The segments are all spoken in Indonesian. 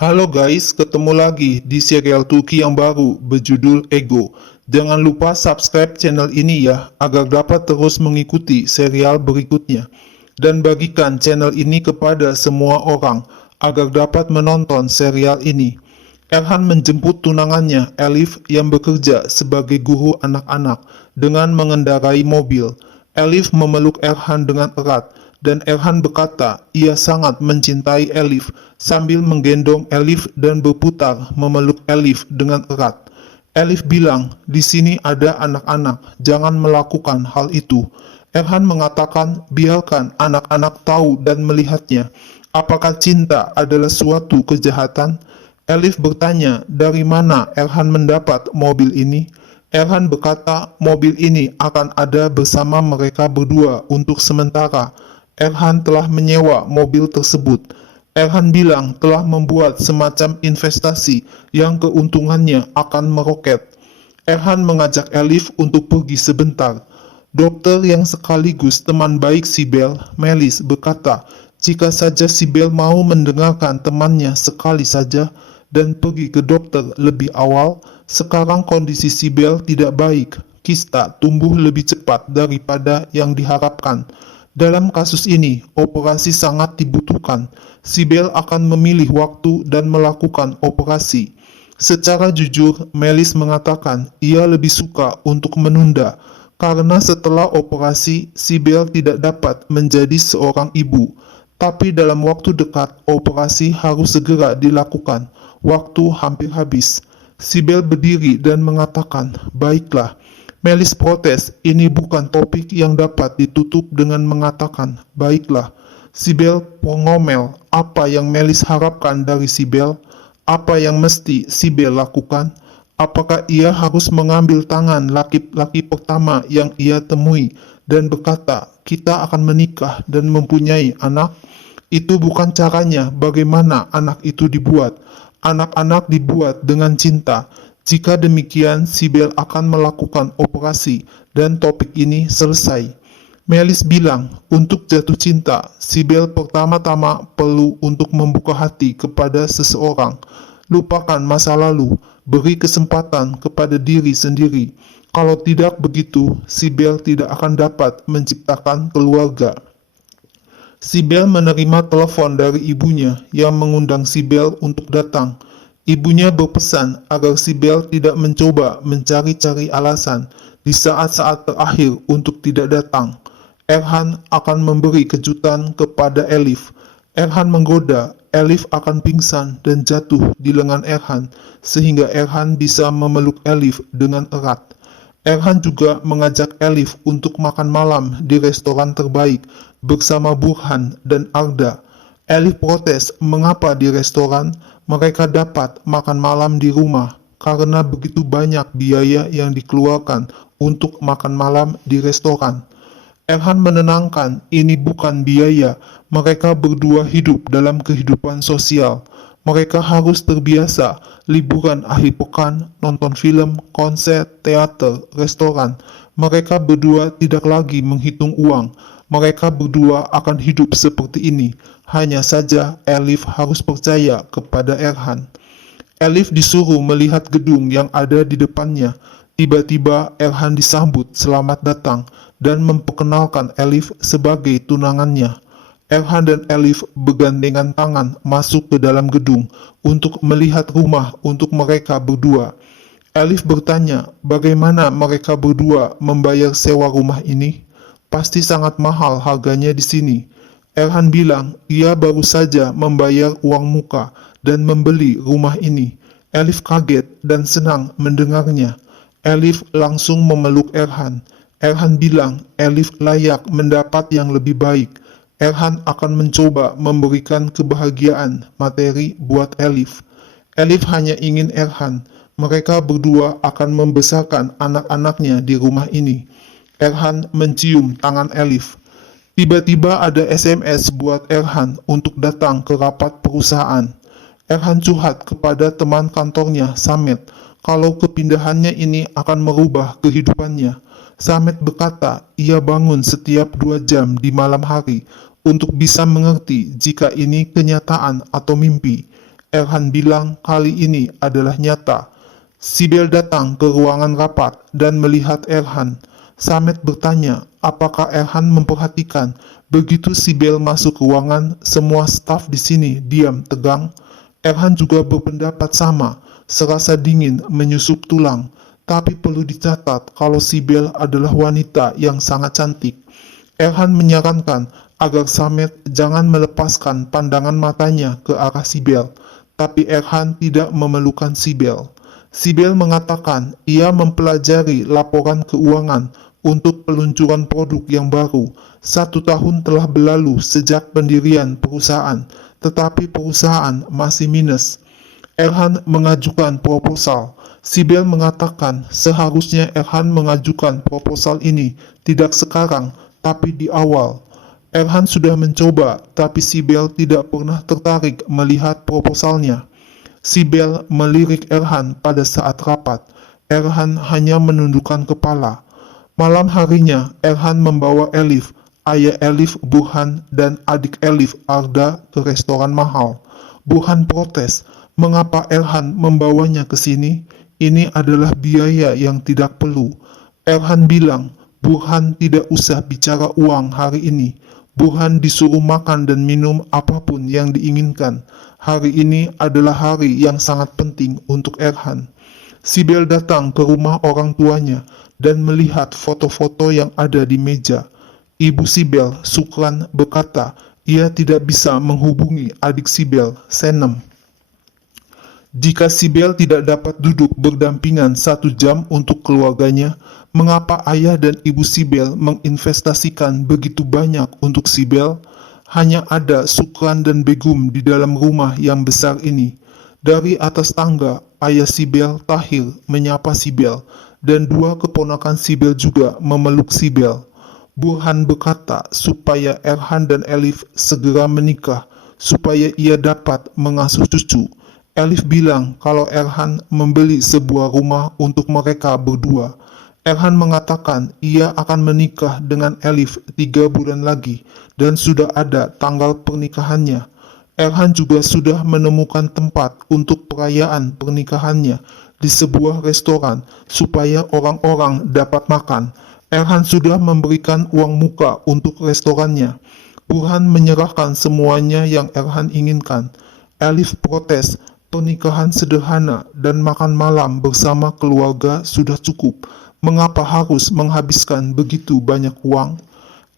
Halo guys, ketemu lagi di serial Turki yang baru berjudul Ego. Jangan lupa subscribe channel ini ya, agar dapat terus mengikuti serial berikutnya. Dan bagikan channel ini kepada semua orang, agar dapat menonton serial ini. Erhan menjemput tunangannya, Elif, yang bekerja sebagai guru anak-anak, dengan mengendarai mobil. Elif memeluk Erhan dengan erat, dan Erhan berkata ia sangat mencintai Elif, sambil menggendong Elif dan berputar memeluk Elif dengan erat. Elif bilang, di sini ada anak-anak, jangan melakukan hal itu. Erhan mengatakan, biarkan anak-anak tahu dan melihatnya. Apakah cinta adalah suatu kejahatan? Elif bertanya, dari mana Erhan mendapat mobil ini? Erhan berkata, mobil ini akan ada bersama mereka berdua untuk sementara. Erhan telah menyewa mobil tersebut. Erhan bilang telah membuat semacam investasi yang keuntungannya akan meroket. Erhan mengajak Elif untuk pergi sebentar. Dokter yang sekaligus teman baik Sibel, Melis, berkata, jika saja Sibel mau mendengarkan temannya sekali saja dan pergi ke dokter lebih awal, sekarang kondisi Sibel tidak baik. Kista tumbuh lebih cepat daripada yang diharapkan. Dalam kasus ini, operasi sangat dibutuhkan. Sibel akan memilih waktu dan melakukan operasi. Secara jujur, Melis mengatakan ia lebih suka untuk menunda, karena setelah operasi, Sibel tidak dapat menjadi seorang ibu. Tapi dalam waktu dekat, operasi harus segera dilakukan. Waktu hampir habis. Sibel berdiri dan mengatakan, baiklah. Melis protes, ini bukan topik yang dapat ditutup dengan mengatakan, baiklah. Sibel mengomel, apa yang Melis harapkan dari Sibel? Apa yang mesti Sibel lakukan? Apakah ia harus mengambil tangan laki-laki pertama yang ia temui dan berkata, kita akan menikah dan mempunyai anak? Itu bukan caranya bagaimana anak itu dibuat. Anak-anak dibuat dengan cinta. Jika demikian, Sibel akan melakukan operasi dan topik ini selesai. Melis bilang, untuk jatuh cinta, Sibel pertama-tama perlu untuk membuka hati kepada seseorang. Lupakan masa lalu, beri kesempatan kepada diri sendiri. Kalau tidak begitu, Sibel tidak akan dapat menciptakan keluarga. Sibel menerima telepon dari ibunya yang mengundang Sibel untuk datang. Ibunya berpesan agar Sibel tidak mencoba mencari-cari alasan di saat-saat terakhir untuk tidak datang. Erhan akan memberi kejutan kepada Elif. Erhan menggoda, Elif akan pingsan dan jatuh di lengan Erhan, sehingga Erhan bisa memeluk Elif dengan erat. Erhan juga mengajak Elif untuk makan malam di restoran terbaik bersama Burhan dan Arda. Elif protes mengapa di restoran mereka dapat makan malam di rumah karena begitu banyak biaya yang dikeluarkan untuk makan malam di restoran. Erhan menenangkan, ini bukan biaya, mereka berdua hidup dalam kehidupan sosial. Mereka harus terbiasa, liburan akhir pekan, nonton film, konser, teater, restoran. Mereka berdua tidak lagi menghitung uang. Mereka berdua akan hidup seperti ini. Hanya saja Elif harus percaya kepada Erhan. Elif disuruh melihat gedung yang ada di depannya. Tiba-tiba Erhan disambut selamat datang dan memperkenalkan Elif sebagai tunangannya. Erhan dan Elif bergandengan tangan masuk ke dalam gedung untuk melihat rumah untuk mereka berdua. Elif bertanya, bagaimana mereka berdua membayar sewa rumah ini? Pasti sangat mahal harganya di sini. Erhan bilang, ia baru saja membayar uang muka dan membeli rumah ini. Elif kaget dan senang mendengarnya. Elif langsung memeluk Erhan. Erhan bilang Elif layak mendapat yang lebih baik. Erhan akan mencoba memberikan kebahagiaan materi buat Elif. Elif hanya ingin Erhan. Mereka berdua akan membesarkan anak-anaknya di rumah ini. Erhan mencium tangan Elif. Tiba-tiba ada SMS buat Erhan untuk datang ke rapat perusahaan. Erhan curhat kepada teman kantornya, Samet, kalau kepindahannya ini akan merubah kehidupannya. Samet berkata ia bangun setiap 2 jam di malam hari untuk bisa mengerti jika ini kenyataan atau mimpi. Erhan bilang kali ini adalah nyata. Sibel datang ke ruangan rapat dan melihat Erhan. Samet bertanya, apakah Erhan memperhatikan? Begitu Sibel masuk ruangan, semua staf di sini diam tegang. Erhan juga berpendapat sama, serasa dingin menyusup tulang. Tapi perlu dicatat kalau Sibel adalah wanita yang sangat cantik. Erhan menyarankan agar Samet jangan melepaskan pandangan matanya ke arah Sibel, tapi Erhan tidak memerlukan Sibel. Sibel mengatakan ia mempelajari laporan keuangan untuk peluncuran produk yang baru. 1 tahun telah berlalu sejak pendirian perusahaan, tetapi perusahaan masih minus. Erhan mengajukan proposal. Sibel mengatakan seharusnya Erhan mengajukan proposal ini tidak sekarang, tapi di awal. Erhan sudah mencoba, tapi Sibel tidak pernah tertarik melihat proposalnya. Sibel melirik Erhan pada saat rapat. Erhan hanya menundukkan kepala. Malam harinya, Erhan membawa Elif, ayah Elif, Burhan, dan adik Elif, Arda, ke restoran mahal. Burhan protes, mengapa Erhan membawanya ke sini? Ini adalah biaya yang tidak perlu. Erhan bilang, Burhan tidak usah bicara uang hari ini. Burhan disuruh makan dan minum apapun yang diinginkan. Hari ini adalah hari yang sangat penting untuk Erhan. Sibel datang ke rumah orang tuanya dan melihat foto-foto yang ada di meja. Ibu Sibel, Sukran, berkata ia tidak bisa menghubungi adik Sibel, Senem. Jika Sibel tidak dapat duduk berdampingan 1 jam untuk keluarganya, mengapa ayah dan ibu Sibel menginvestasikan begitu banyak untuk Sibel? Hanya ada Sukran dan Begum di dalam rumah yang besar ini. Dari atas tangga, ayah Sibel, Tahir, menyapa Sibel, dan 2 keponakan Sibel juga memeluk Sibel. Burhan berkata supaya Erhan dan Elif segera menikah, supaya ia dapat mengasuh cucu. Elif bilang kalau Erhan membeli sebuah rumah untuk mereka berdua. Erhan mengatakan ia akan menikah dengan Elif 3 bulan lagi dan sudah ada tanggal pernikahannya. Erhan juga sudah menemukan tempat untuk perayaan pernikahannya di sebuah restoran supaya orang-orang dapat makan. Erhan sudah memberikan uang muka untuk restorannya. Burhan menyerahkan semuanya yang Erhan inginkan. Elif protes, pernikahan sederhana dan makan malam bersama keluarga sudah cukup. Mengapa harus menghabiskan begitu banyak uang?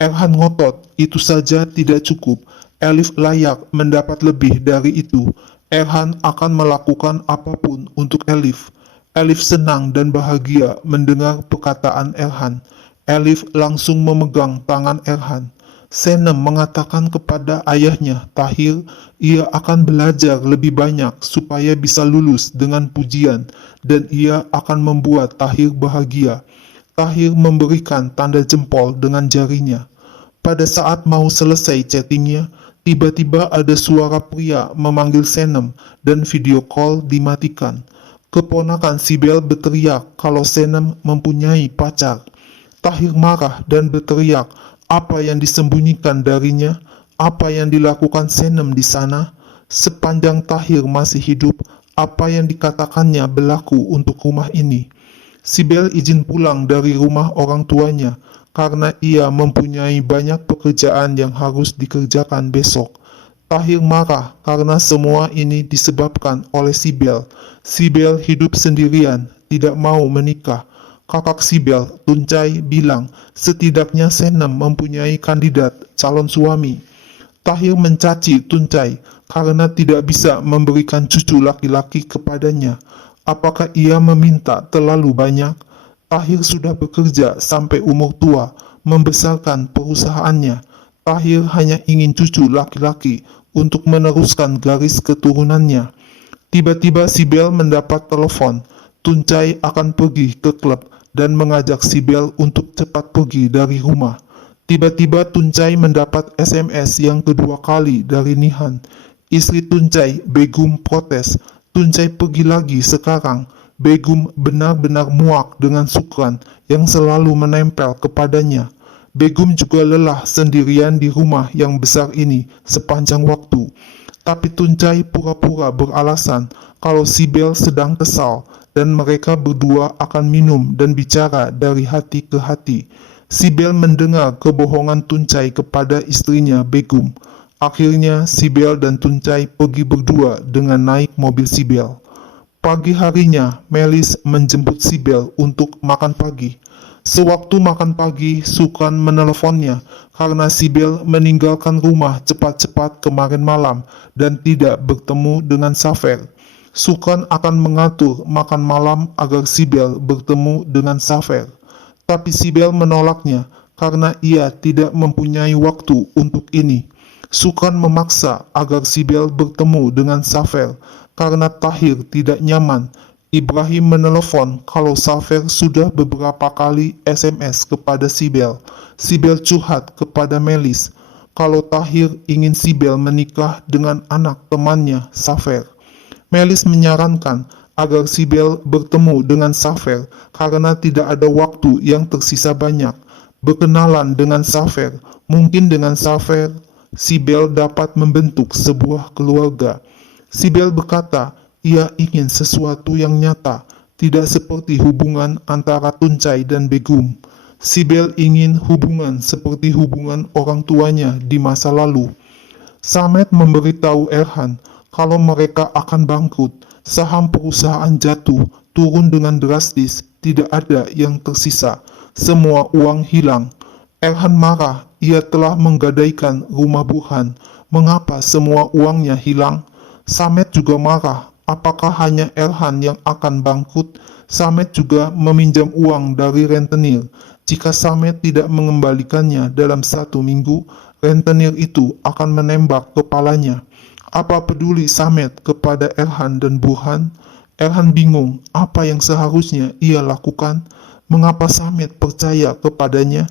Erhan ngotot, itu saja tidak cukup. Elif layak mendapat lebih dari itu. Erhan akan melakukan apapun untuk Elif. Elif senang dan bahagia mendengar perkataan Erhan. Elif langsung memegang tangan Erhan. Senem mengatakan kepada ayahnya, Tahir, ia akan belajar lebih banyak supaya bisa lulus dengan pujian, dan ia akan membuat Tahir bahagia. Tahir memberikan tanda jempol dengan jarinya. Pada saat mau selesai chattingnya, tiba-tiba ada suara pria memanggil Senem dan video call dimatikan. Keponakan Sibel berteriak kalau Senem mempunyai pacar. Tahir marah dan berteriak, apa yang disembunyikan darinya? Apa yang dilakukan Senem di sana? Sepanjang Tahir masih hidup, apa yang dikatakannya berlaku untuk rumah ini. Sibel izin pulang dari rumah orang tuanya karena ia mempunyai banyak pekerjaan yang harus dikerjakan besok. Tahir marah karena semua ini disebabkan oleh Sibel. Sibel hidup sendirian, tidak mau menikah. Kakak Sibel, Tuncai, bilang setidaknya Senem mempunyai kandidat calon suami. Tahir mencaci Tuncai karena tidak bisa memberikan cucu laki-laki kepadanya. Apakah ia meminta terlalu banyak? Tahir sudah bekerja sampai umur tua, membesarkan perusahaannya. Tahir hanya ingin cucu laki-laki untuk meneruskan garis keturunannya. Tiba-tiba Sibel mendapat telepon. Tuncai akan pergi ke klub dan mengajak Sibel untuk cepat pergi dari rumah. Tiba-tiba Tuncai mendapat SMS yang kedua kali dari Nihan. Istri Tuncai, Begum, protes. Tuncai pergi lagi sekarang. Begum benar-benar muak dengan Sukran yang selalu menempel kepadanya. Begum juga lelah sendirian di rumah yang besar ini sepanjang waktu. Tapi Tuncai pura-pura beralasan kalau Sibel sedang kesal dan mereka berdua akan minum dan bicara dari hati ke hati. Sibel mendengar kebohongan Tuncai kepada istrinya Begum. Akhirnya Sibel dan Tuncai pergi berdua dengan naik mobil Sibel. Pagi harinya, Melis menjemput Sibel untuk makan pagi. Sewaktu makan pagi, Sukan meneleponnya karena Sibel meninggalkan rumah cepat-cepat kemarin malam dan tidak bertemu dengan Safer. Sukan akan mengatur makan malam agar Sibel bertemu dengan Safer. Tapi Sibel menolaknya karena ia tidak mempunyai waktu untuk ini. Sukan memaksa agar Sibel bertemu dengan Safer karena Tahir tidak nyaman. Ibrahim menelepon kalau Safer sudah beberapa kali SMS kepada Sibel. Sibel curhat kepada Melis kalau Tahir ingin Sibel menikah dengan anak temannya, Safer. Melis menyarankan agar Sibel bertemu dengan Safer karena tidak ada waktu yang tersisa banyak. Berkenalan dengan Safer, mungkin dengan Safer, Sibel dapat membentuk sebuah keluarga. Sibel berkata, ia ingin sesuatu yang nyata, tidak seperti hubungan antara Tuncai dan Begum. Sibel ingin hubungan seperti hubungan orang tuanya di masa lalu. Samet memberitahu Erhan kalau mereka akan bangkrut, saham perusahaan jatuh, turun dengan drastis, tidak ada yang tersisa, semua uang hilang. Erhan marah, ia telah menggadaikan rumah Burhan, mengapa semua uangnya hilang? Samet juga marah, apakah hanya Erhan yang akan bangkrut? Samet juga meminjam uang dari rentenir. Jika Samet tidak mengembalikannya dalam 1 minggu, rentenir itu akan menembak kepalanya. Apa peduli Samet kepada Erhan dan Burhan? Erhan bingung apa yang seharusnya ia lakukan. Mengapa Samet percaya kepadanya?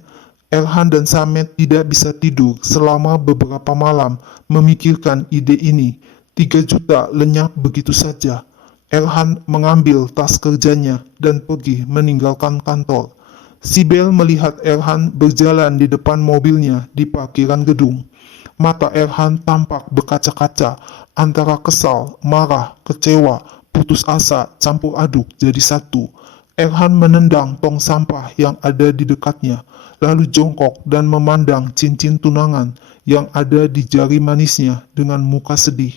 Erhan dan Samet tidak bisa tidur selama beberapa malam memikirkan ide ini. 3 juta lenyap begitu saja. Erhan mengambil tas kerjanya dan pergi meninggalkan kantor. Sibel melihat Erhan berjalan di depan mobilnya di parkiran gedung. Mata Erhan tampak berkaca-kaca antara kesal, marah, kecewa, putus asa, campur aduk jadi satu. Erhan menendang tong sampah yang ada di dekatnya, lalu jongkok dan memandang cincin tunangan yang ada di jari manisnya dengan muka sedih.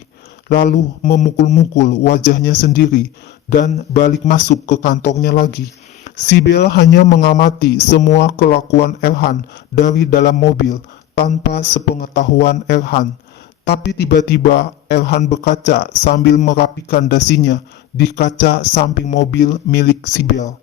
Lalu memukul-mukul wajahnya sendiri dan balik masuk ke kantornya lagi. Sibel hanya mengamati semua kelakuan Erhan dari dalam mobil tanpa sepengetahuan Erhan. Tapi tiba-tiba Erhan berkaca sambil merapikan dasinya di kaca samping mobil milik Sibel.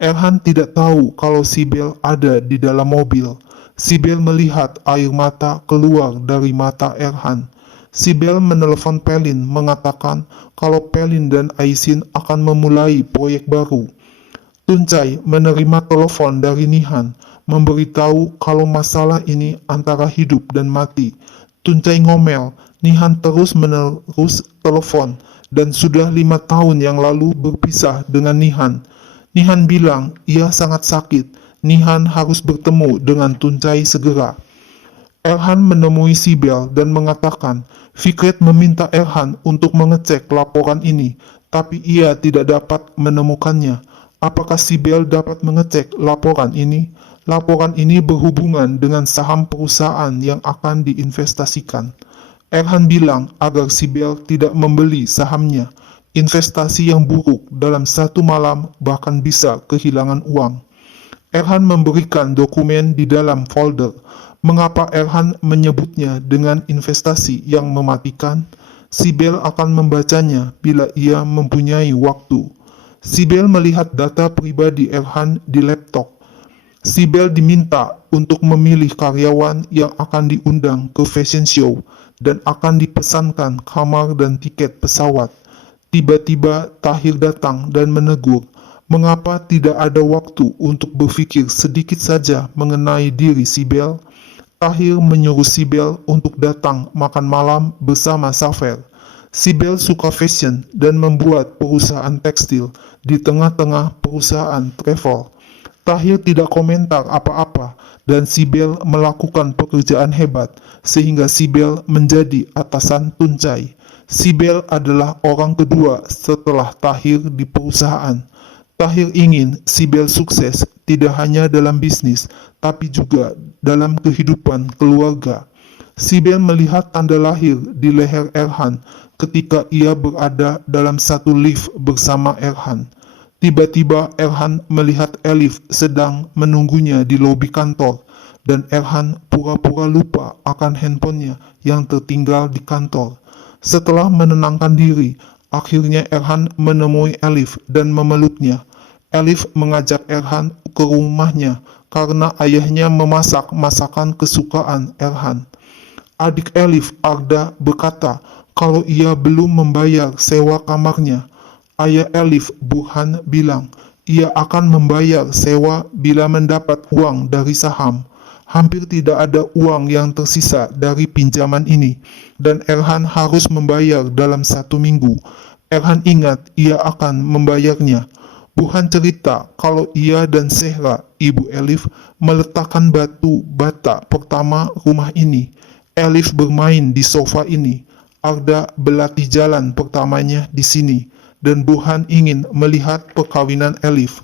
Erhan tidak tahu kalau Sibel ada di dalam mobil. Sibel melihat air mata keluar dari mata Erhan. Sibel menelepon Pelin mengatakan kalau Pelin dan Aisin akan memulai proyek baru. Tuncai menerima telepon dari Nihan, memberitahu kalau masalah ini antara hidup dan mati. Tuncai ngomel, Nihan terus-menerus telepon, dan sudah 5 tahun yang lalu berpisah dengan Nihan. Nihan bilang ia sangat sakit, Nihan harus bertemu dengan Tuncai segera. Erhan menemui Sibel dan mengatakan, Fikret meminta Erhan untuk mengecek laporan ini, tapi ia tidak dapat menemukannya. Apakah Sibel dapat mengecek laporan ini? Laporan ini berhubungan dengan saham perusahaan yang akan diinvestasikan. Erhan bilang agar Sibel tidak membeli sahamnya. Investasi yang buruk dalam 1 malam bahkan bisa kehilangan uang. Erhan memberikan dokumen di dalam folder. Mengapa Erhan menyebutnya dengan investasi yang mematikan? Sibel akan membacanya bila ia mempunyai waktu. Sibel melihat data pribadi Erhan di laptop. Sibel diminta untuk memilih karyawan yang akan diundang ke fashion show dan akan dipesankan kamar dan tiket pesawat. Tiba-tiba Tahir datang dan menegur, mengapa tidak ada waktu untuk berpikir sedikit saja mengenai diri Sibel? Tahir menyuruh Sibel untuk datang makan malam bersama Safer. Sibel suka fashion dan membuat perusahaan tekstil di tengah-tengah perusahaan travel. Tahir tidak komentar apa-apa dan Sibel melakukan pekerjaan hebat sehingga Sibel menjadi atasan Tuncai. Sibel adalah orang kedua setelah Tahir di perusahaan. Tahir ingin Sibel sukses tidak hanya dalam bisnis, tapi juga dalam kehidupan keluarga. Sibel melihat tanda lahir di leher Erhan ketika ia berada dalam satu lift bersama Erhan. Tiba-tiba Erhan melihat Elif sedang menunggunya di lobi kantor, dan Erhan pura-pura lupa akan handphonenya yang tertinggal di kantor. Setelah menenangkan diri, akhirnya Erhan menemui Elif dan memeluknya. Elif mengajak Erhan ke rumahnya karena ayahnya memasak masakan kesukaan Erhan. Adik Elif, Arda, berkata kalau ia belum membayar sewa kamarnya. Ayah Elif, Burhan, bilang ia akan membayar sewa bila mendapat uang dari saham. Hampir tidak ada uang yang tersisa dari pinjaman ini, dan Erhan harus membayar dalam 1 minggu. Erhan ingat ia akan membayarnya. Burhan cerita kalau ia dan Sehra, ibu Elif, meletakkan batu bata pertama rumah ini. Elif bermain di sofa ini. Arda berlatih jalan pertamanya di sini, dan Burhan ingin melihat perkawinan Elif.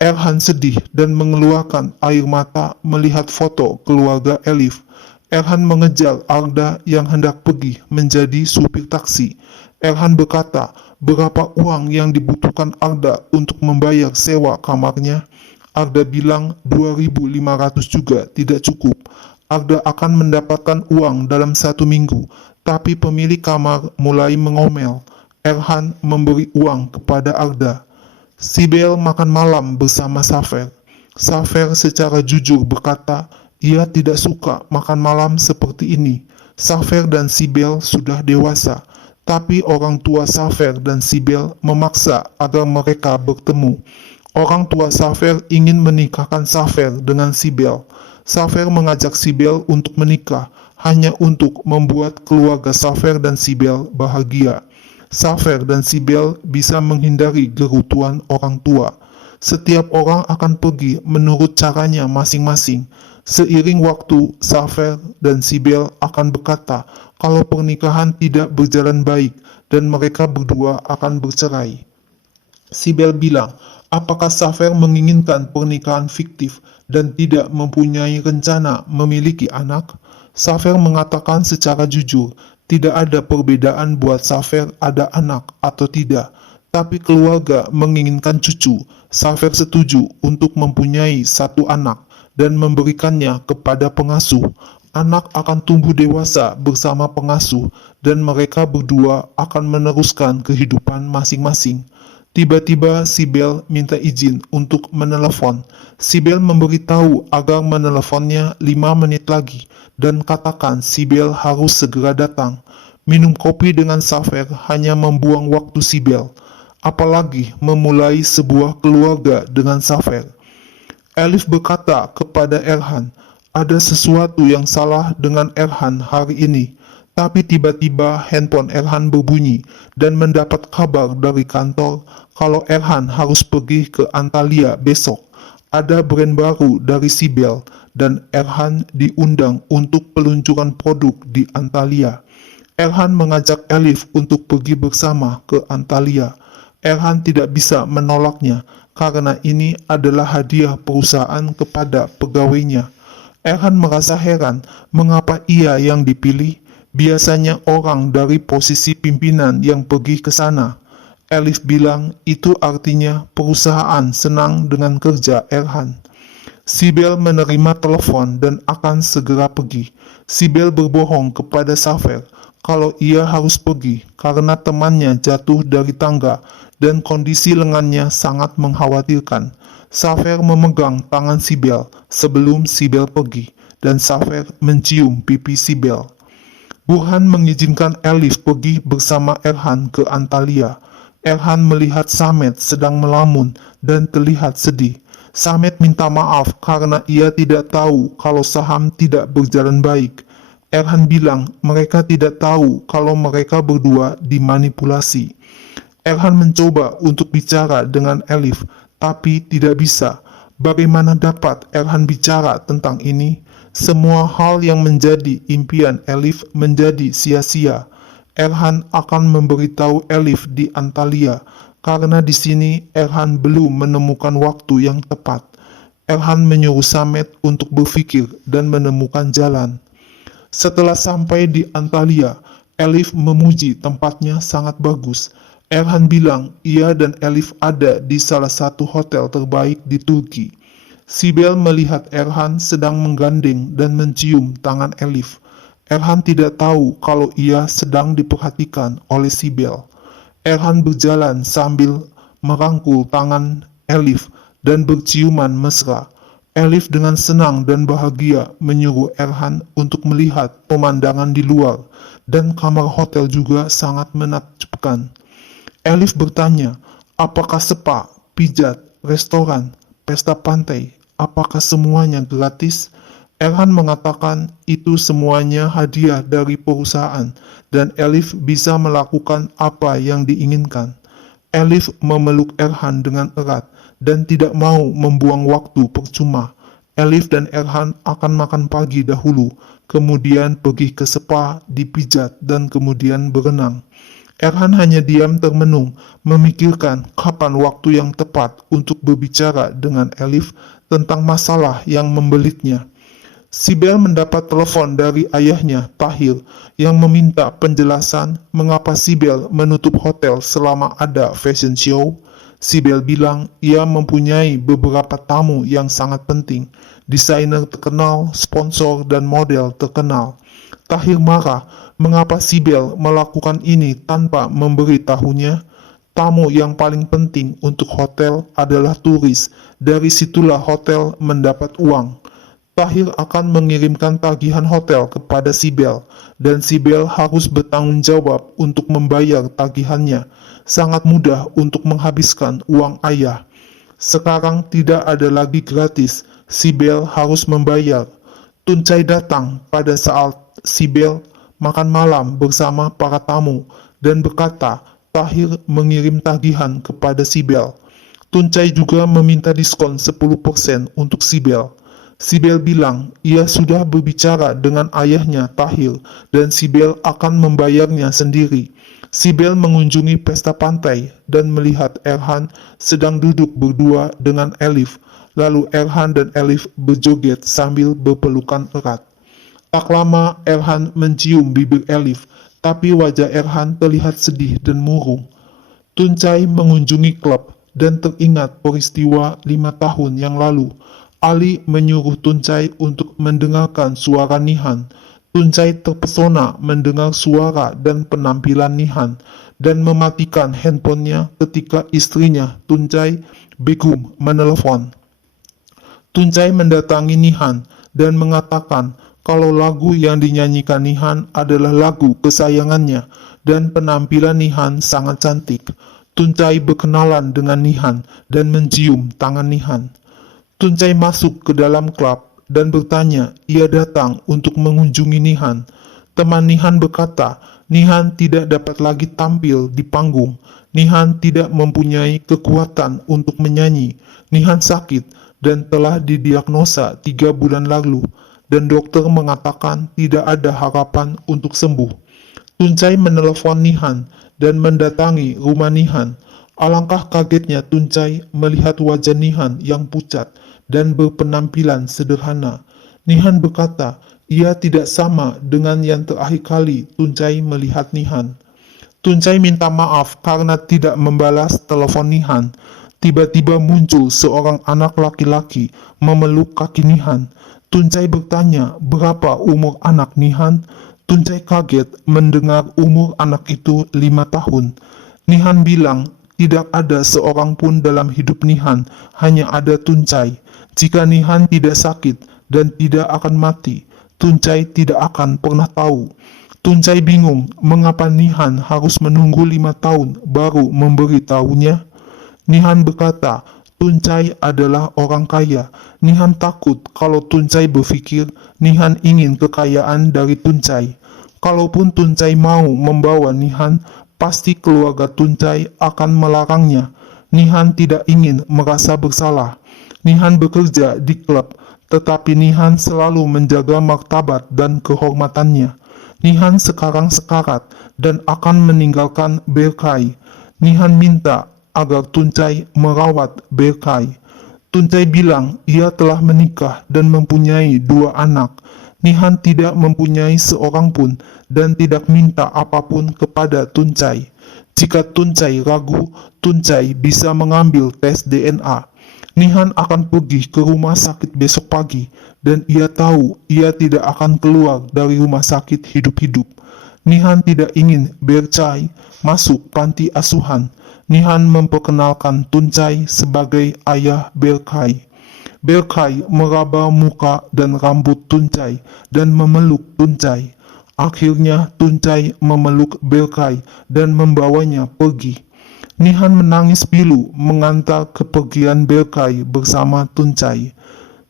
Erhan sedih dan mengeluarkan air mata melihat foto keluarga Elif. Erhan mengejar Arda yang hendak pergi menjadi supir taksi. Erhan berkata, berapa uang yang dibutuhkan Arda untuk membayar sewa kamarnya? Arda bilang 2.500 juga tidak cukup. Arda akan mendapatkan uang dalam 1 minggu, tapi pemilik kamar mulai mengomel. Erhan memberi uang kepada Arda. Sibel makan malam bersama Safer. Safer secara jujur berkata ia tidak suka makan malam seperti ini. Safer dan Sibel sudah dewasa, tapi orang tua Safer dan Sibel memaksa agar mereka bertemu. Orang tua Safer ingin menikahkan Safer dengan Sibel. Safer mengajak Sibel untuk menikah hanya untuk membuat keluarga Safer dan Sibel bahagia. Safer dan Sibel bisa menghindari gerutuan orang tua. Setiap orang akan pergi menurut caranya masing-masing. Seiring waktu, Safer dan Sibel akan berkata kalau pernikahan tidak berjalan baik dan mereka berdua akan bercerai. Sibel bilang, apakah Safer menginginkan pernikahan fiktif dan tidak mempunyai rencana memiliki anak? Safer mengatakan secara jujur, tidak ada perbedaan buat Safer ada anak atau tidak, tapi keluarga menginginkan cucu. Safer setuju untuk mempunyai 1 anak dan memberikannya kepada pengasuh. Anak akan tumbuh dewasa bersama pengasuh dan mereka berdua akan meneruskan kehidupan masing-masing. Tiba-tiba Sibel minta izin untuk menelepon. Sibel memberitahu agar meneleponnya 5 menit lagi dan katakan Sibel harus segera datang. Minum kopi dengan Safer hanya membuang waktu Sibel, apalagi memulai sebuah keluarga dengan Safer. Elif berkata kepada Erhan, ada sesuatu yang salah dengan Erhan hari ini. Tapi tiba-tiba handphone Erhan berbunyi dan mendapat kabar dari kantor kalau Erhan harus pergi ke Antalya besok. Ada brand baru dari Sibel dan Erhan diundang untuk peluncuran produk di Antalya. Erhan mengajak Elif untuk pergi bersama ke Antalya. Erhan tidak bisa menolaknya karena ini adalah hadiah perusahaan kepada pegawainya. Erhan merasa heran mengapa ia yang dipilih. Biasanya orang dari posisi pimpinan yang pergi ke sana. Elif bilang itu artinya perusahaan senang dengan kerja Erhan. Sibel menerima telepon dan akan segera pergi. Sibel berbohong kepada Safer kalau ia harus pergi karena temannya jatuh dari tangga dan kondisi lengannya sangat mengkhawatirkan. Safer memegang tangan Sibel sebelum Sibel pergi dan Safer mencium pipi Sibel. Burhan mengizinkan Elif pergi bersama Erhan ke Antalya. Erhan melihat Samet sedang melamun dan terlihat sedih. Samet minta maaf karena ia tidak tahu kalau saham tidak berjalan baik. Erhan bilang mereka tidak tahu kalau mereka berdua dimanipulasi. Erhan mencoba untuk bicara dengan Elif, tapi tidak bisa. Bagaimana dapat Erhan bicara tentang ini? Semua hal yang menjadi impian Elif menjadi sia-sia. Erhan akan memberitahu Elif di Antalya, karena di sini Erhan belum menemukan waktu yang tepat. Erhan menyuruh Samet untuk berpikir dan menemukan jalan. Setelah sampai di Antalya, Elif memuji tempatnya sangat bagus. Erhan bilang ia dan Elif ada di salah satu hotel terbaik di Turki. Sibel melihat Erhan sedang menggandeng dan mencium tangan Elif. Erhan tidak tahu kalau ia sedang diperhatikan oleh Sibel. Erhan berjalan sambil merangkul tangan Elif dan berciuman mesra. Elif dengan senang dan bahagia menyuruh Erhan untuk melihat pemandangan di luar, dan kamar hotel juga sangat menakjubkan. Elif bertanya, apakah spa, pijat, restoran, pesta pantai, apakah semuanya gratis? Erhan mengatakan itu semuanya hadiah dari perusahaan dan Elif bisa melakukan apa yang diinginkan. Elif memeluk Erhan dengan erat dan tidak mau membuang waktu percuma. Elif dan Erhan akan makan pagi dahulu, kemudian pergi ke spa, dipijat, dan kemudian berenang. Erhan hanya diam termenung, memikirkan kapan waktu yang tepat untuk berbicara dengan Elif tentang masalah yang membelitnya. Sibel mendapat telepon dari ayahnya, Tahir, yang meminta penjelasan mengapa Sibel menutup hotel selama ada fashion show. Sibel bilang ia mempunyai beberapa tamu yang sangat penting, desainer terkenal, sponsor, dan model terkenal. Tahir marah mengapa Sibel melakukan ini tanpa memberi tahunya. Tamu yang paling penting untuk hotel adalah turis, dari situlah hotel mendapat uang. Tahir akan mengirimkan tagihan hotel kepada Sibel, dan Sibel harus bertanggung jawab untuk membayar tagihannya. Sangat mudah untuk menghabiskan uang ayah. Sekarang tidak ada lagi gratis, Sibel harus membayar. Tuncay datang pada saat Sibel makan malam bersama para tamu, dan berkata Tahir mengirim tagihan kepada Sibel. Tuncay juga meminta diskon 10% untuk Sibel. Sibel bilang ia sudah berbicara dengan ayahnya Tahir dan Sibel akan membayarnya sendiri. Sibel mengunjungi pesta pantai dan melihat Erhan sedang duduk berdua dengan Elif. Lalu Erhan dan Elif berjoget sambil berpelukan erat. Tak lama Erhan mencium bibir Elif, tapi wajah Erhan terlihat sedih dan murung. Tuncay mengunjungi klub dan teringat peristiwa 5 tahun yang lalu. Ali menyuruh Tuncay untuk mendengarkan suara Nihan. Tuncay terpesona mendengar suara dan penampilan Nihan dan mematikan handphonenya ketika istrinya, Tuncay Begum, menelepon. Tuncay mendatangi Nihan dan mengatakan kalau lagu yang dinyanyikan Nihan adalah lagu kesayangannya dan penampilan Nihan sangat cantik. Tuncay berkenalan dengan Nihan dan mencium tangan Nihan. Tuncay masuk ke dalam klub dan bertanya ia datang untuk mengunjungi Nihan. Teman Nihan berkata, Nihan tidak dapat lagi tampil di panggung. Nihan tidak mempunyai kekuatan untuk menyanyi. Nihan sakit dan telah didiagnosa 3 bulan lalu, dan dokter mengatakan tidak ada harapan untuk sembuh. Tuncay menelepon Nihan dan mendatangi rumah Nihan. Alangkah kagetnya Tuncay melihat wajah Nihan yang pucat dan berpenampilan sederhana. Nihan berkata, ia tidak sama dengan yang terakhir kali Tuncay melihat Nihan. Tuncay minta maaf karena tidak membalas telepon Nihan. Tiba-tiba muncul seorang anak laki-laki memeluk kaki Nihan. Tuncay bertanya, berapa umur anak Nihan? Tuncay kaget mendengar umur anak itu 5 tahun. Nihan bilang, tidak ada seorang pun dalam hidup Nihan, hanya ada Tuncay. Jika Nihan tidak sakit dan tidak akan mati, Tuncay tidak akan pernah tahu. Tuncay bingung mengapa Nihan harus menunggu 5 tahun baru memberitahunya. Nihan berkata, Tuncay adalah orang kaya. Nihan takut kalau Tuncay berpikir Nihan ingin kekayaan dari Tuncay. Kalaupun Tuncay mau membawa Nihan, pasti keluarga Tuncay akan melarangnya. Nihan tidak ingin merasa bersalah. Nihan bekerja di klub, tetapi Nihan selalu menjaga martabat dan kehormatannya. Nihan sekarang sekarat dan akan meninggalkan Berkay. Nihan minta agar Tuncay merawat Berkay. Tuncay bilang ia telah menikah dan mempunyai 2 anak. Nihan tidak mempunyai seorang pun dan tidak minta apapun kepada Tuncay. Jika Tuncay ragu, Tuncay bisa mengambil tes DNA. Nihan akan pergi ke rumah sakit besok pagi dan ia tahu ia tidak akan keluar dari rumah sakit hidup-hidup. Nihan tidak ingin Berkay masuk panti asuhan. Nihan memperkenalkan Tuncay sebagai ayah Berkay. Berkay meraba muka dan rambut Tuncay dan memeluk Tuncay. Akhirnya Tuncay memeluk Berkay dan membawanya pergi. Nihan menangis pilu mengantar kepergian Berkay bersama Tuncay.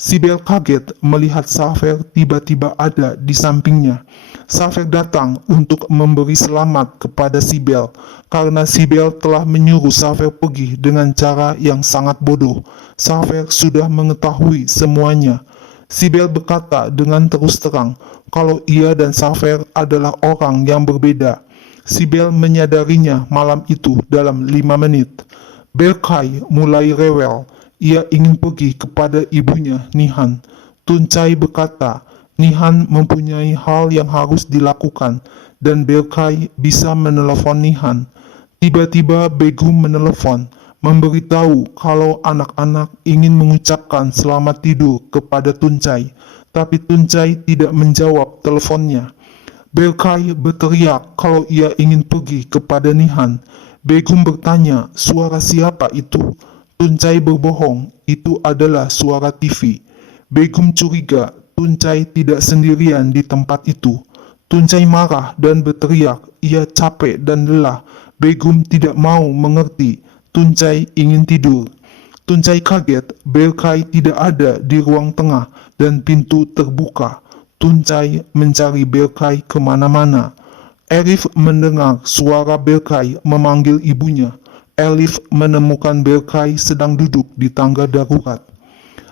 Sibel kaget melihat Safer tiba-tiba ada di sampingnya. Safer datang untuk memberi selamat kepada Sibel karena Sibel telah menyuruh Safer pergi dengan cara yang sangat bodoh. Safer sudah mengetahui semuanya. Sibel berkata dengan terus terang kalau ia dan Safer adalah orang yang berbeda. Sibel menyadarinya malam itu dalam 5 menit. Berkay mulai rewel. Ia ingin pergi kepada ibunya, Nihan. Tuncay berkata, Nihan mempunyai hal yang harus dilakukan dan Berkay bisa menelepon Nihan. Tiba-tiba Begum menelepon, memberitahu kalau anak-anak ingin mengucapkan selamat tidur kepada Tuncay, tapi Tuncay tidak menjawab teleponnya. Berkay berteriak kalau ia ingin pergi kepada Nihan. Begum bertanya, suara siapa itu? Tuncay berbohong, itu adalah suara TV. Begum curiga, Tuncay tidak sendirian di tempat itu. Tuncay marah dan berteriak, ia capek dan lelah. Begum tidak mau mengerti, Tuncay ingin tidur. Tuncay kaget, Berkay tidak ada di ruang tengah dan pintu terbuka. Tuncay mencari Berkay kemana-mana. Elif mendengar suara Berkay memanggil ibunya. Elif menemukan Berkay sedang duduk di tangga darurat.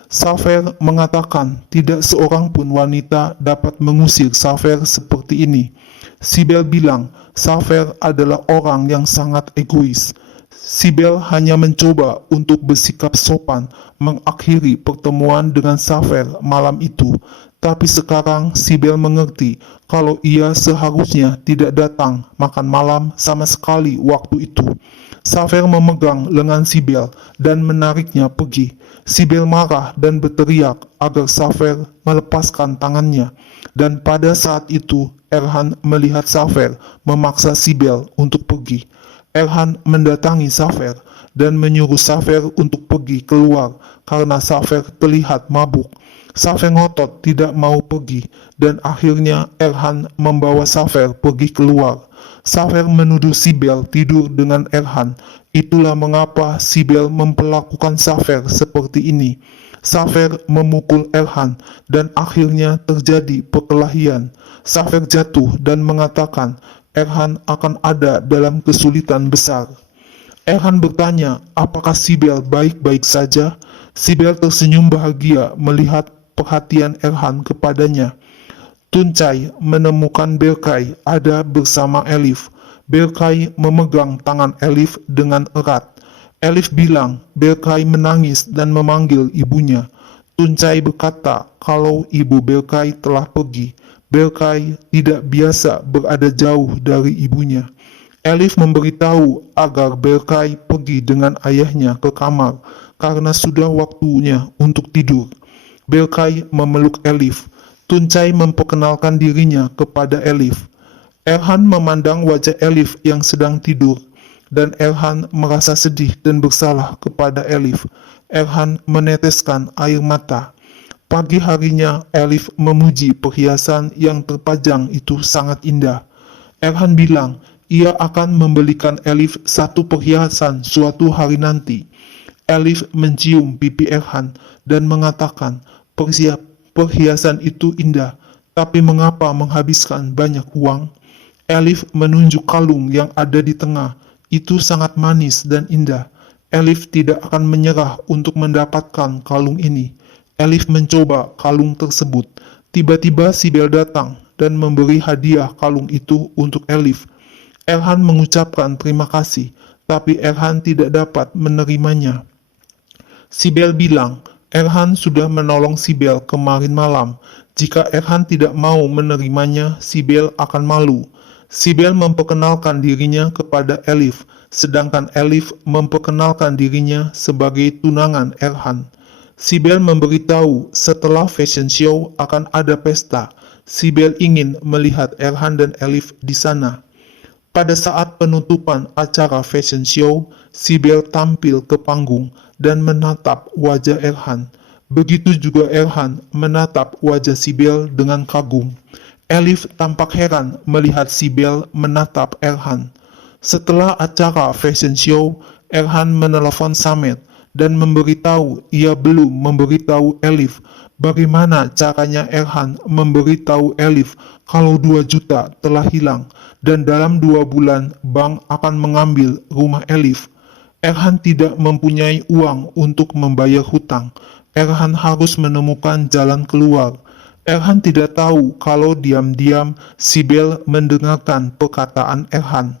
Safer mengatakan tidak seorang pun wanita dapat mengusir Safer seperti ini. Sibel bilang Safer adalah orang yang sangat egois. Sibel hanya mencoba untuk bersikap sopan mengakhiri pertemuan dengan Safer malam itu. Tapi sekarang Sibel mengerti kalau ia seharusnya tidak datang makan malam sama sekali waktu itu. Safer memegang lengan Sibel dan menariknya pergi. Sibel marah dan berteriak agar Safer melepaskan tangannya. Dan pada saat itu Erhan melihat Safer memaksa Sibel untuk pergi. Erhan mendatangi Safer dan menyuruh Safer untuk pergi keluar karena Safer terlihat mabuk. Safer ngotot tidak mau pergi dan akhirnya Erhan membawa Safer pergi keluar. Safer menuduh Sibel tidur dengan Erhan. Itulah mengapa Sibel memperlakukan Safer seperti ini. Safer memukul Erhan dan akhirnya terjadi perkelahian. Safer jatuh dan mengatakan Erhan akan ada dalam kesulitan besar. Erhan bertanya, apakah Sibel baik-baik saja? Sibel tersenyum bahagia melihat perhatian Erhan kepadanya. Tuncay menemukan Berkay ada bersama Elif. Berkay memegang tangan Elif dengan erat. Elif bilang Berkay menangis dan memanggil ibunya. Tuncay berkata kalau ibu Berkay telah pergi. Berkay tidak biasa berada jauh dari ibunya. Elif memberitahu agar Berkay pergi dengan ayahnya ke kamar karena sudah waktunya untuk tidur. Berkay memeluk Elif. Tuncay memperkenalkan dirinya kepada Elif. Erhan memandang wajah Elif yang sedang tidur, dan Erhan merasa sedih dan bersalah kepada Elif. Erhan meneteskan air mata. Pagi harinya, Elif memuji perhiasan yang terpajang itu sangat indah. Erhan bilang ia akan membelikan Elif satu perhiasan suatu hari nanti. Elif mencium pipi Erhan dan mengatakan, perhiasan itu indah, tapi mengapa menghabiskan banyak uang? Elif menunjuk kalung yang ada di tengah. Itu sangat manis dan indah. Elif tidak akan menyerah untuk mendapatkan kalung ini. Elif mencoba kalung tersebut. Tiba-tiba Sibel datang. dan memberi hadiah kalung itu untuk Elif. Erhan mengucapkan terima kasih, tapi Erhan tidak dapat menerimanya. Sibel bilang, Erhan sudah menolong Sibel kemarin malam. Jika Erhan tidak mau menerimanya, Sibel akan malu. Sibel memperkenalkan dirinya kepada Elif, sedangkan Elif memperkenalkan dirinya sebagai tunangan Erhan. Sibel memberitahu setelah fashion show akan ada pesta. Sibel ingin melihat Erhan dan Elif di sana. Pada saat penutupan acara fashion show, Sibel tampil ke panggung dan menatap wajah Erhan. Begitu juga Erhan menatap wajah Sibel dengan kagum. Elif tampak heran melihat Sibel menatap Erhan. Setelah acara fashion show, Erhan menelepon Samet dan memberitahu ia belum memberitahu Elif bagaimana caranya Erhan memberitahu Elif kalau 2 juta telah hilang dan dalam 2 bulan bank akan mengambil rumah Elif. Erhan tidak mempunyai uang untuk membayar hutang. Erhan harus menemukan jalan keluar. Erhan tidak tahu kalau diam-diam Sibel mendengarkan perkataan Erhan.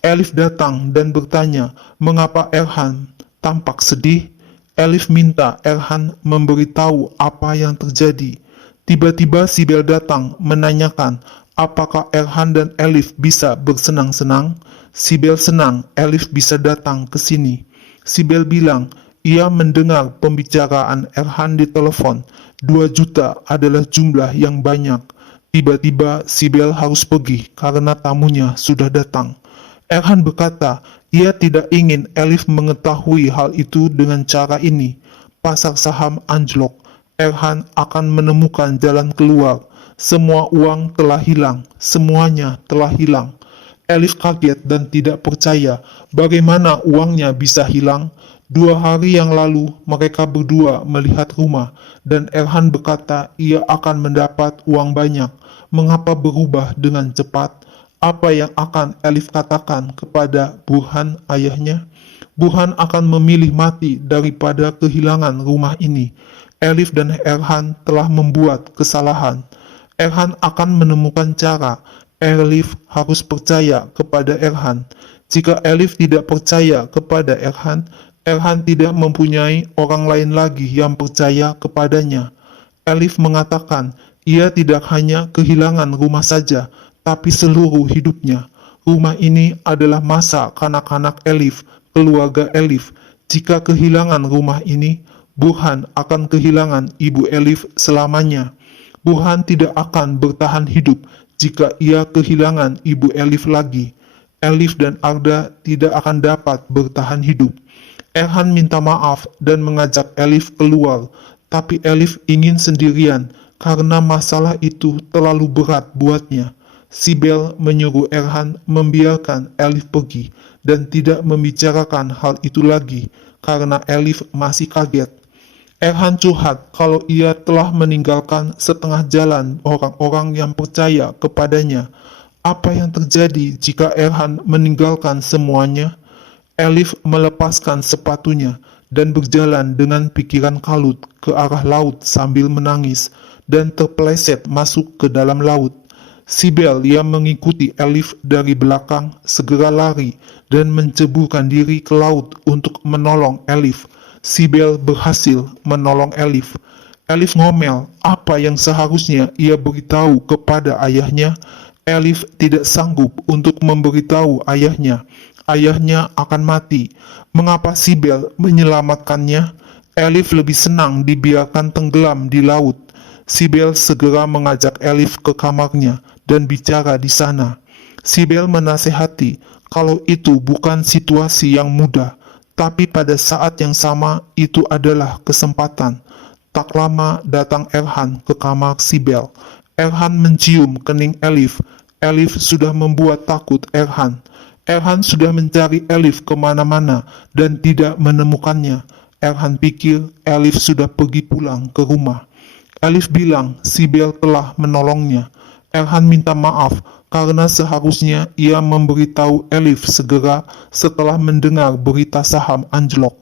Elif datang dan bertanya mengapa Erhan tampak sedih. Elif minta Erhan memberitahu apa yang terjadi. Tiba-tiba Sibel datang menanyakan apakah Erhan dan Elif bisa bersenang-senang. Sibel senang Elif bisa datang ke sini. Sibel bilang ia mendengar pembicaraan Erhan di telepon. 2 juta adalah jumlah yang banyak. Tiba-tiba Sibel harus pergi karena tamunya sudah datang. Erhan berkata, ia tidak ingin Elif mengetahui hal itu dengan cara ini. Pasar saham anjlok. Erhan akan menemukan jalan keluar. Semua uang telah hilang. Semuanya telah hilang. Elif kaget dan tidak percaya bagaimana uangnya bisa hilang. 2 hari yang lalu mereka berdua melihat rumah dan Erhan berkata ia akan mendapat uang banyak. Mengapa berubah dengan cepat? Apa yang akan Elif katakan kepada Burhan ayahnya? Burhan akan memilih mati daripada kehilangan rumah ini. Elif dan Erhan telah membuat kesalahan. Erhan akan menemukan cara. Elif harus percaya kepada Erhan. Jika Elif tidak percaya kepada Erhan, Erhan tidak mempunyai orang lain lagi yang percaya kepadanya. Elif mengatakan ia tidak hanya kehilangan rumah saja, tapi seluruh hidupnya. Rumah ini adalah masa kanak-kanak Elif, keluarga Elif. Jika kehilangan rumah ini, Burhan akan kehilangan ibu Elif selamanya. Burhan tidak akan bertahan hidup jika ia kehilangan ibu Elif lagi. Elif dan Arda tidak akan dapat bertahan hidup. Erhan minta maaf dan mengajak Elif keluar, tapi Elif ingin sendirian karena masalah itu terlalu berat buatnya. Sibel menyuruh Erhan membiarkan Elif pergi dan tidak membicarakan hal itu lagi karena Elif masih kaget. Erhan curhat kalau ia telah meninggalkan setengah jalan orang-orang yang percaya kepadanya. Apa yang terjadi jika Erhan meninggalkan semuanya? Elif melepaskan sepatunya dan berjalan dengan pikiran kalut ke arah laut sambil menangis dan terpeleset masuk ke dalam laut. Sibel yang mengikuti Elif dari belakang segera lari dan menceburkan diri ke laut untuk menolong Elif. Sibel berhasil menolong Elif. Elif ngomel apa yang seharusnya ia beritahu kepada ayahnya. Elif tidak sanggup untuk memberitahu ayahnya. Ayahnya akan mati. Mengapa Sibel menyelamatkannya? Elif lebih senang dibiarkan tenggelam di laut. Sibel segera mengajak Elif ke kamarnya dan bicara di sana. Sibel menasehati kalau itu bukan situasi yang mudah, tapi pada saat yang sama itu adalah kesempatan. Tak lama datang Erhan ke kamar Sibel. Erhan mencium kening Elif. Elif sudah membuat takut Erhan. Erhan sudah mencari Elif kemana-mana dan tidak menemukannya. Erhan pikir Elif sudah pergi pulang ke rumah. Elif bilang Sibel telah menolongnya. Erhan minta maaf karena seharusnya ia memberitahu Elif segera setelah mendengar berita saham anjlok.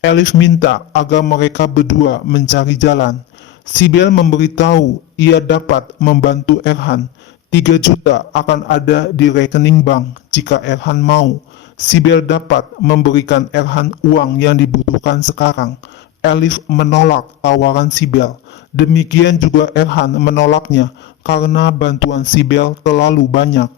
Elif minta agar mereka berdua mencari jalan. Sibel memberitahu ia dapat membantu Erhan. 3 juta akan ada di rekening bank jika Erhan mau. Sibel dapat memberikan Erhan uang yang dibutuhkan sekarang. Elif menolak tawaran Sibel. Demikian juga Erhan menolaknya karena bantuan Sibel terlalu banyak.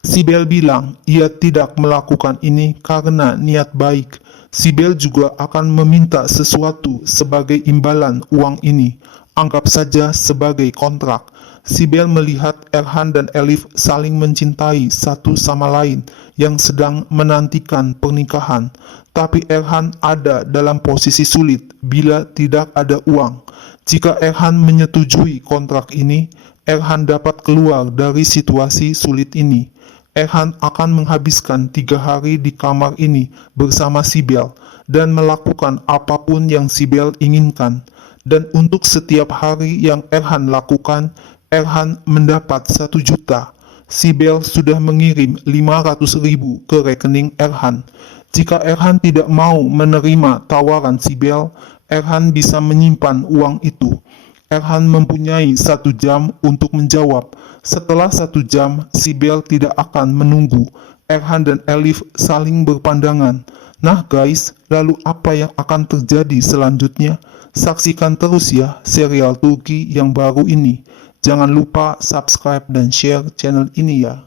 Sibel bilang ia tidak melakukan ini karena niat baik. Sibel juga akan meminta sesuatu sebagai imbalan uang ini. Anggap saja sebagai kontrak. Sibel melihat Erhan dan Elif saling mencintai satu sama lain yang sedang menantikan pernikahan. Tapi Erhan ada dalam posisi sulit bila tidak ada uang. Jika Erhan menyetujui kontrak ini, Erhan dapat keluar dari situasi sulit ini. Erhan akan menghabiskan 3 hari di kamar ini bersama Sibel dan melakukan apapun yang Sibel inginkan. Dan untuk setiap hari yang Erhan lakukan, Erhan mendapat 1 juta. Sibel sudah mengirim 500.000 ke rekening Erhan. Jika Erhan tidak mau menerima tawaran Sibel, Erhan bisa menyimpan uang itu. Erhan mempunyai 1 jam untuk menjawab. Setelah 1 jam, Sibel tidak akan menunggu. Erhan dan Elif saling berpandangan. Nah guys, lalu apa yang akan terjadi selanjutnya? Saksikan terus ya serial Turki yang baru ini. Jangan lupa subscribe dan share channel ini ya.